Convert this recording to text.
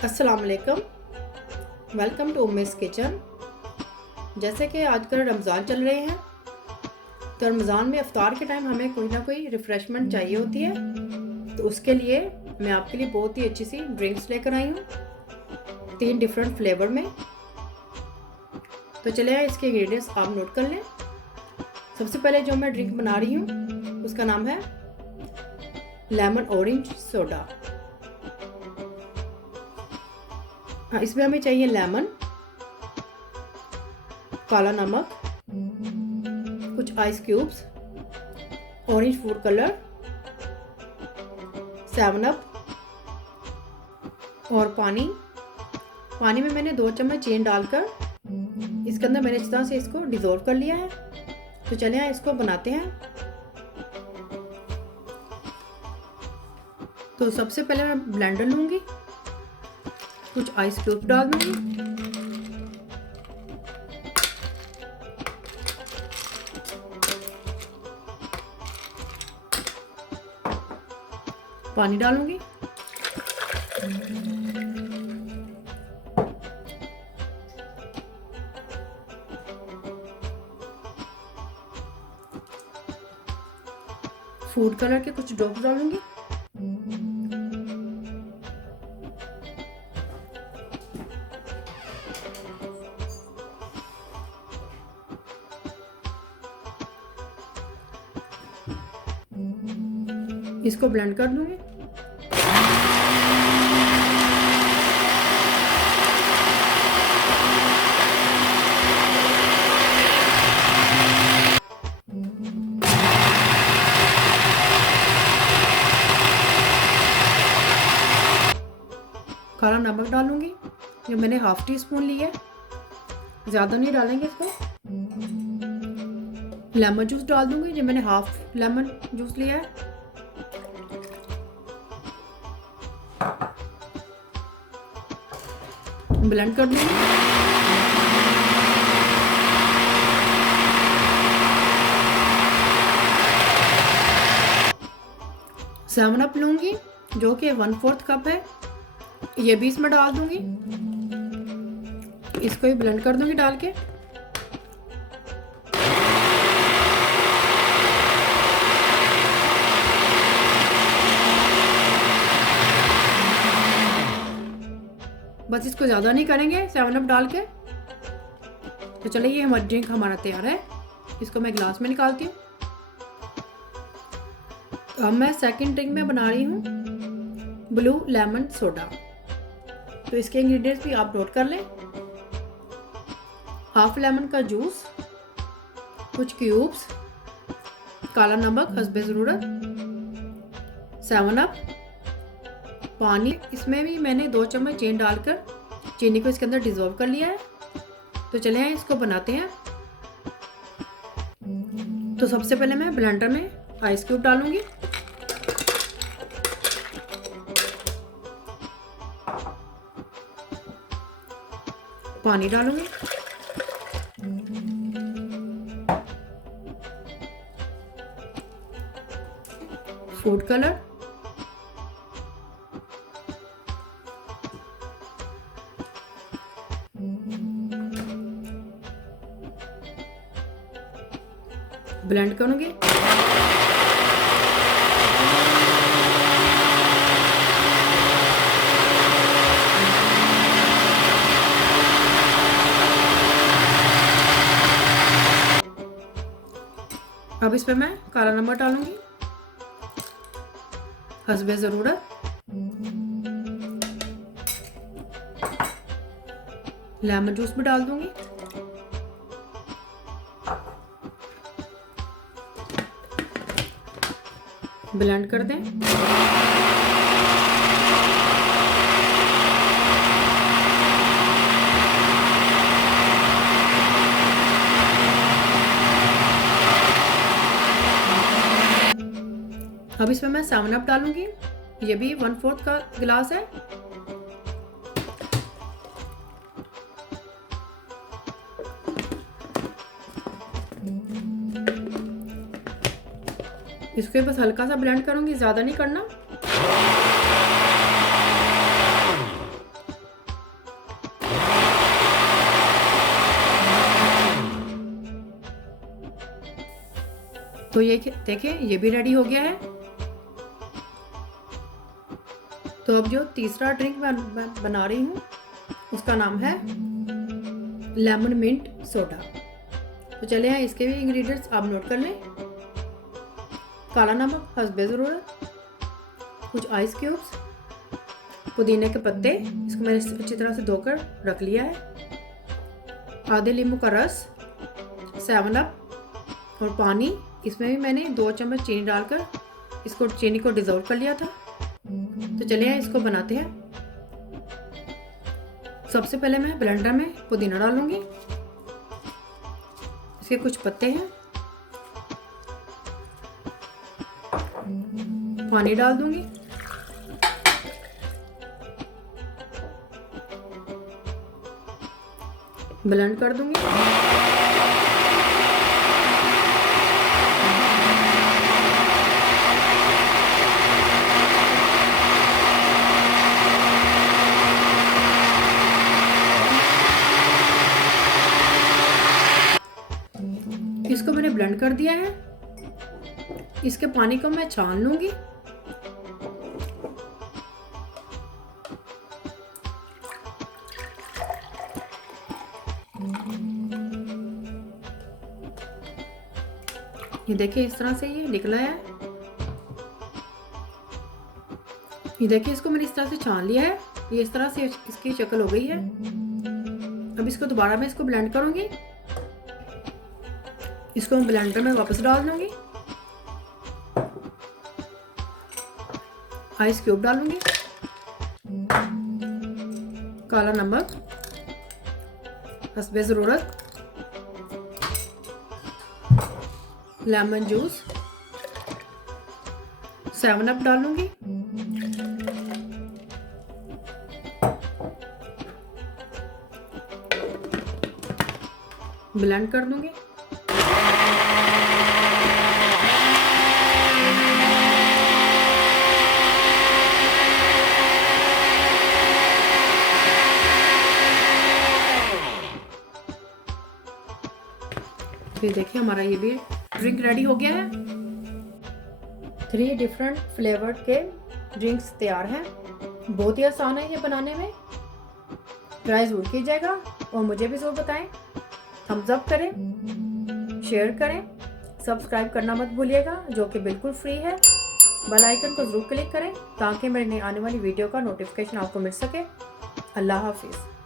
अस्सलाम वालेकुम। Welcome to Ummi's kitchen. जैसे कि आजकल रमज़ान चल रहे हैं, तो रमज़ान में इफ्तार के टाइम हमें कोई ना कोई रिफ़्रेशमेंट चाहिए होती है। तो उसके लिए मैं आपके लिए बहुत ही अच्छी सी ड्रिंक्स लेकर आई हूँ, 3 डिफरेंट फ्लेवर में। तो चलिए इसके इंग्रेडिएंट्स आप नोट कर लें। सबसे पहले जो मैं ड्रिंक बना रही हूँ उसका नाम है लेमन ऑरेंज सोडा। इसमें हमें चाहिए लेमन, काला नमक, कुछ ice cubes, orange food colour, 7 up और पानी। पानी में मैंने 2 चम्मच चीनी डालकर इसके अंदर मैंने इस तरह से इसको डिज़ोल्व कर लिया है। तो चलिए इसको बनाते हैं। तो सबसे पहले मैं ब्लेंडर लूँगी, कुछ आइस क्यूब डाल दूँगी, पानी डालूंगी, फूड कलर के कुछ ड्रॉप्स डालूंगी, इसको ब्लेंड कर दूंगी। काला नमक डालूंगी, जो मैंने हाफ टी स्पून ली है, ज़्यादा नहीं डालेंगे इसको। लेमन जूस डाल दूंगी, जो मैंने हाफ लेमन जूस लिया है। ब्लेंड कर दूंगी। सेवन अप लूंगी, जो कि 1/4 कप है, ये भी इसमें डाल दूंगी। इसको भी ब्लेंड कर दूंगी डाल के। बस इसको ज़्यादा नहीं करेंगे 7 अप डाल के। तो चलिए ये हमारा ड्रिंक तैयार है। इसको मैं गिलास में निकालती हूँ। तो अब मैं सेकंड ड्रिंक में बना रही हूँ ब्लू लेमन सोडा। तो इसके इंग्रेडिएंट्स भी आप नोट कर लें। हाफ लेमन का जूस, कुछ क्यूब्स, काला नमक हस्बे ज़रूरत, 7 अप, पानी। इसमें भी मैंने 2 चम्मच चीनी डालकर चीनी को इसके अंदर डिज़ोल्व कर लिया है। तो चलिए इसको बनाते हैं। तो सबसे पहले मैं ब्लेंडर में आइस क्यूब डालूंगी, पानी डालूंगी, फूड कलर, ब्लेंड करूंगी। अब इस पे मैं काला नमक डालूंगी हस्बे ज़रूरत, लेमन जूस भी डाल दूंगी, ब्लेंड कर दें। अब इसमें मैं 7 अप डालूंगी, ये भी 1/4 का गिलास है। इसको बस हल्का सा ब्लेंड करूंगी, ज़्यादा नहीं करना। तो ये देखिए ये भी रेडी हो गया है। तो अब जो तीसरा ड्रिंक मैं बना रही हूँ उसका नाम है लेमन मिंट सोडा। तो चले हैं इसके भी इंग्रेडिएंट्स आप नोट कर लें। काला नमक हस्बे ज़रूरत, कुछ आइस क्यूब्स, पुदीने के पत्ते, इसको मैंने अच्छी तरह से धोकर रख लिया है, आधे नींबू का रस, 7 अप और पानी। इसमें भी मैंने 2 चम्मच चीनी डालकर इसको चीनी को डिज़ोल्व कर लिया था। तो चलिए इसको बनाते हैं। सबसे पहले मैं ब्लेंडर में पुदीना डालूंगी, इसके कुछ पत्ते हैं, पानी डाल दूंगी, ब्लेंड कर दूंगी। इसको मैंने ब्लेंड कर दिया है। इसके पानी को मैं छान लूंगी। ये देखिए इस तरह से ये निकला है। ये देखिए इसको मैंने इस तरह से छान लिया है। ये इस तरह से इसकी शक्ल हो गई है। अब इसको दोबारा मैं इसको ब्लेंड करूंगी। इसको मैं ब्लेंडर में वापस डाल दूंगी, आइस क्यूब डालूंगी, काला नमक हस्बे ज़रूरत, लेमन जूस, 7 अप डालूंगी, ब्लेंड कर दूंगी। फिर देखिए हमारा ये भी ड्रिंक रेडी हो गया है। 3 डिफरेंट फ्लेवर्ड के ड्रिंक्स तैयार हैं। बहुत ही आसान है ये बनाने में। ट्राई ज़रूर कीजिएगा और मुझे भी ज़रूर बताएं। थम्स अप करें, शेयर करें, सब्सक्राइब करना मत भूलिएगा जो कि बिल्कुल फ्री है। बेल आइकन को ज़रूर क्लिक करें ताकि मेरी आने वाली वीडियो का नोटिफिकेशन आपको मिल सके। अल्लाह हाफिज़।